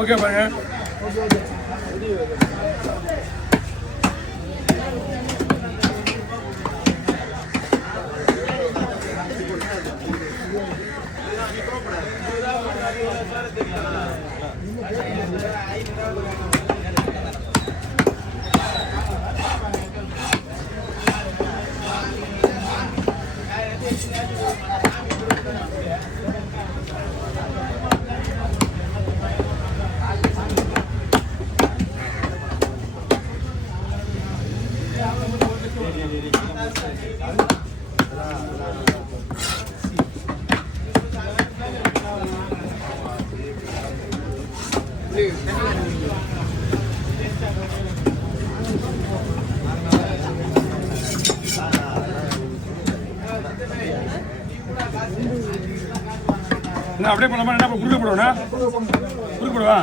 Okay பாருங்க. என்ன அப்படியே பண்ணலாமா? என்ன குறுக்க போடுவா? குறுக்க போடுவா?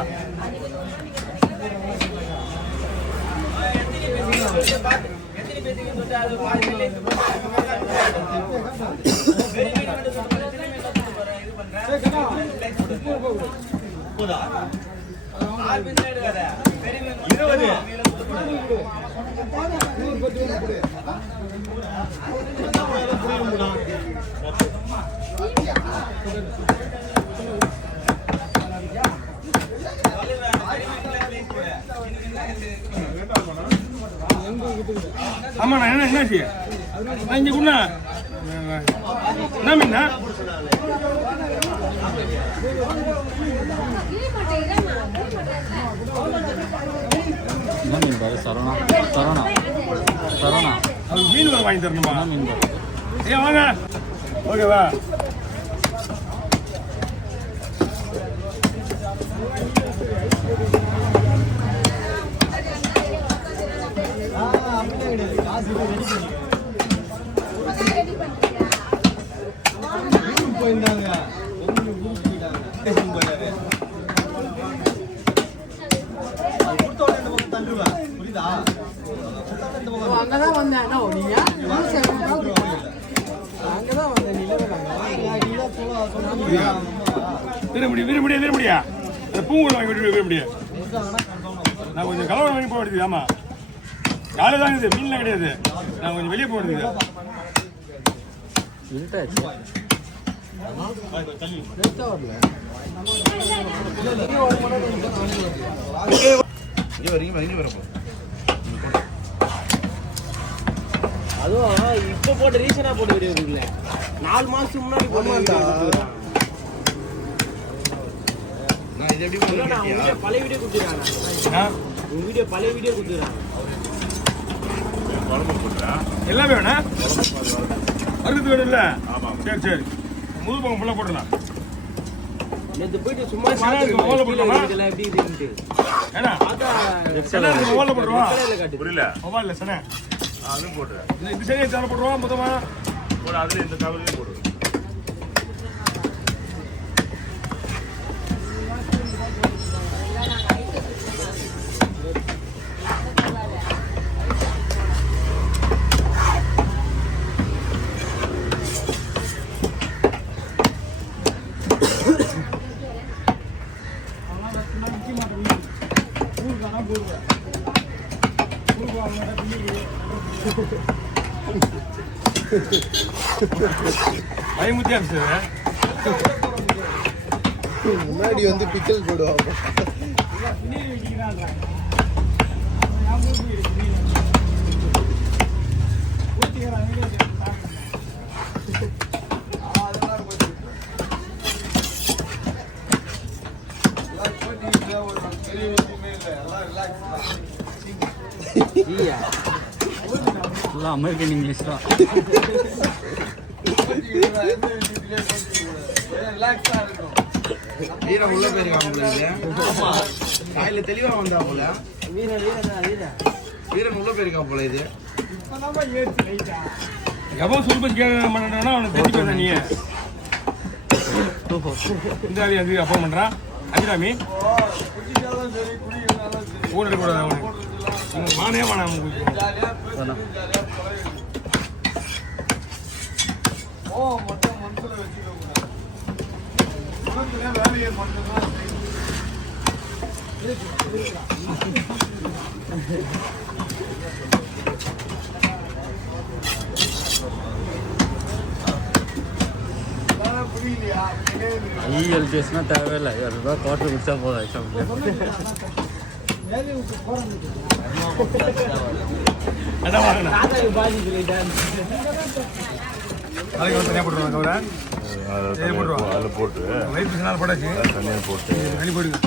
ஆமா என்ன என்னாச்சு? இங்க குண்ணா என்ன மீனா? என்ன மீன் பாரு? சரவணா சரவணா சரவணா. அது மீன் வாங்கி தரணுமா? மீன் பாரு. ஏன் வாங்க. ஓகேவா? அங்கதான் வந்தேன். அங்கதான் வந்தேன். வீரமுடியா பூங்குழ வாங்கி விட்டு வீரமுடியா. நான் கொஞ்சம் கலவரம் வாங்கி போக வேண்டியது. ஆமா காலை தான் இது, மீன்லாம் கிடையாது. நான் கொஞ்சம் வெளியே போக வேண்டியது. அதுவும் இப்ப போட்டு ரீசனா போட்டு விடுவீங்களே, 4 மாசத்துக்கு முன்னாடி போட்டு பழைய வீடியோ கொடுத்துருக்காங்க. வீடியோ பழைய வீடியோ கொடுத்துருக்காங்க. எல்லாமே வேணா அறுபது வேணும் இல்ல? சரி சரி முழு பக்கம் ஃபுல்லாக போட்டுடலாம். நேற்று போயிட்டு சும்மா எப்படி இருக்குன்ட்டு ஏன்னா மொபைலில் போட்டுருவோம். புரியல மொபைல் இல்லை சனே அதுவும் போட்டு இது சரியாக சேலை போட்டுருவோம் மொத்தமா போடு. அதுல இந்த கவலையும் போடு. பயமுத்தியா முன்னாடி வந்து பிக்கல் போடுவாங்க. அமெரிக்கன் இங்கிலீஷ் தான். வீரன் உள்ள போயிருக்காங்க. காலையில தெளிவா வந்தா போல. வீரன் வீரன் வீரன் வீரன் உள்ள போயிருக்கான் போல இது. எவன் சுருப்ப கேட்க மாட்டானா அவனை தெரிஞ்சு போயிருந்த நீ இந்த ஆளி அது அப்போ பண்றான் அஜிராமி ஊர் எடுக்கூடாது அவனுக்கு மானே வேணாம் ஐஎல் கேஸ்னா தேவையில்லை அதுதான் குவார்டர் குடிச்சா போதும் எக்ஸாம்பிள் தாத்தாக்கு பாதி சொல்லிட்டான். நாளைக்கு வந்து தனியாக போட்டுருவாங்க கவரை அதில் போட்டு வயிறு பிசினால் போட்டாச்சு தனியாக போட்டு வெளியே போயிடுங்க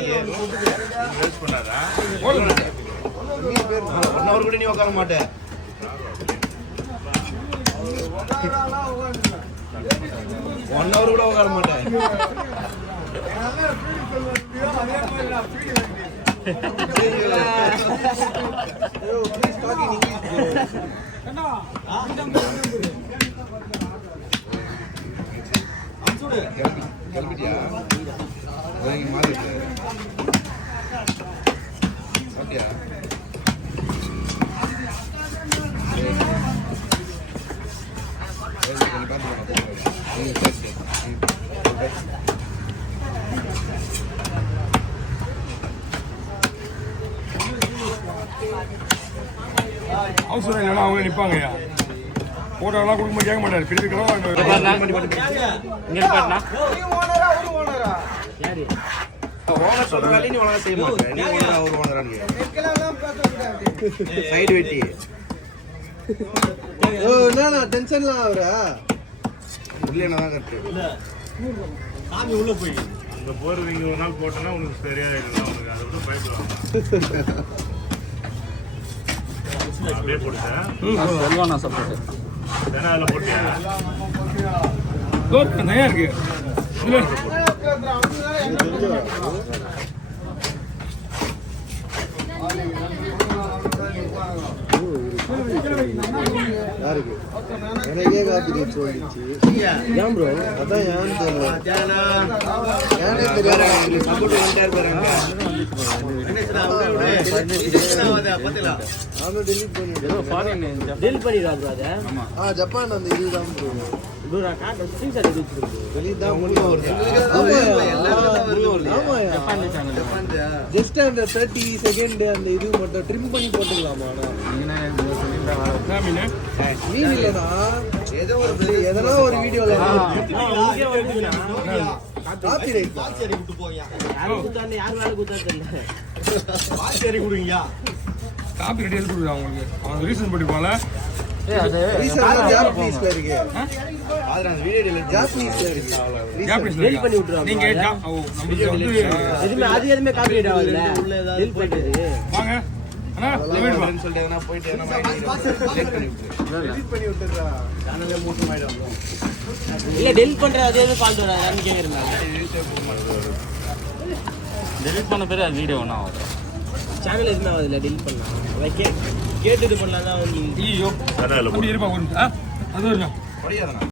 வேஸ்ட் பண்ணாதா அவர் கூட நீ உட்கார மாட்டேன். ஒன் ஹவர் கூட உட்கார மாட்டேன். கிளம்பிட்டியா? மாதிரி ஓகே. அவசரம் இல்லைன்னா அவங்க நிற்பாங்கய்யா போட்டோலாம் கொடுக்கும்போது கேட்க மாட்டாரு பிரிவிக்கலாம் இங்கே பாட்டினா ஓனர் சொல்ற வேலையை நீ ஒழுங்கா செய்ய மாட்டேன். நீ ஓனரா அவர் ஓனரான்னு சைடு வெட்டி. என்ன டென்ஷன்லாம் ஆகுறா இல்லைன்னா தான் கரெக்டு. இந்த போர் இங்கே ஒரு நாள் போட்டோன்னா உனக்கு சரியாக இல்லை உனக்கு அதை விட பயப்படுவாங்க அப்படியே போட்டேன் செல்வானா சப்போர்ட் ஏன்னா அதில் போட்டியா தனியாக இருக்கு யாருக்கு எனக்கே காப்பி டேட் சொல்லிச்சு ஏன் ப்ரோ அதான் ஏன்னு தெரியல ஏன்னே தெரியாது சப்போர்ட் வந்துட்டாரு பாருங்க. நானும் டெலிட் பண்ணிடுறேன் டெலிட் பண்ணிடுறாரு அதை. ஜப்பான் அந்த இதுதான் ப்ரோ ப்ரோ நான் காட்ட ஸ்கிரீன்ஷாட் எடுத்து வச்சிருக்கேன். வெளியே தான் முழுக்க வருது ஜஸ்ட் அந்த 30 செகண்ட் அந்த இது மட்டும் ட்ரிம் பண்ணி போட்டுக்கலாமா மீன் இல்லைனா ஏதோ ஒரு எதனா ஒரு வீடியோல காப்பி ரைட் யாரு குத்தான்னு யார் வேலை குத்தா தெரியல. காப்பி ரெடி எடுத்து கொடுக்குறா அவங்களுக்கு அவங்க ரீசன் பண்ணிப்பாங்களா ஜாப்பனீஸ்ல இருக்கு ஆனா அந்த வீடியோ டெலிட் ஜாப்பனீஸ்ல இருக்கு ஜாப்பனீஸ்ல டெலிட் பண்ணி விட்டுறாங்க. நீங்க நம்மளுக்கு வந்து எதுவுமே அது எதுவுமே காப்பி ரைட் ஆகல. டெலிட் பண்ணிட்டு வாங்க அண்ணா வீடு வா சொல்லிட்டு எதனா போயிட்டு டெலிட் பண்ணி விட்டுறா சேனலே மூட்டு ஆயிடும். இல்ல டெலிட் பண்ற அதே இது பால்ட் வராதுன்னு கேக்குறாங்க. டெலிட் பண்ண பேரு அது வீடியோ ஒன்றும் ஆகும் சேனல் எதுவுமே ஆகுதுல்ல டெலிட் பண்ணலாம். அதை கேட்டுட்டு பண்ணலாம் தான் வந்து ஐயோ அதான் அதில் அப்படி இருப்பா ஒரு அது வருங்க முடியாதுண்ணா.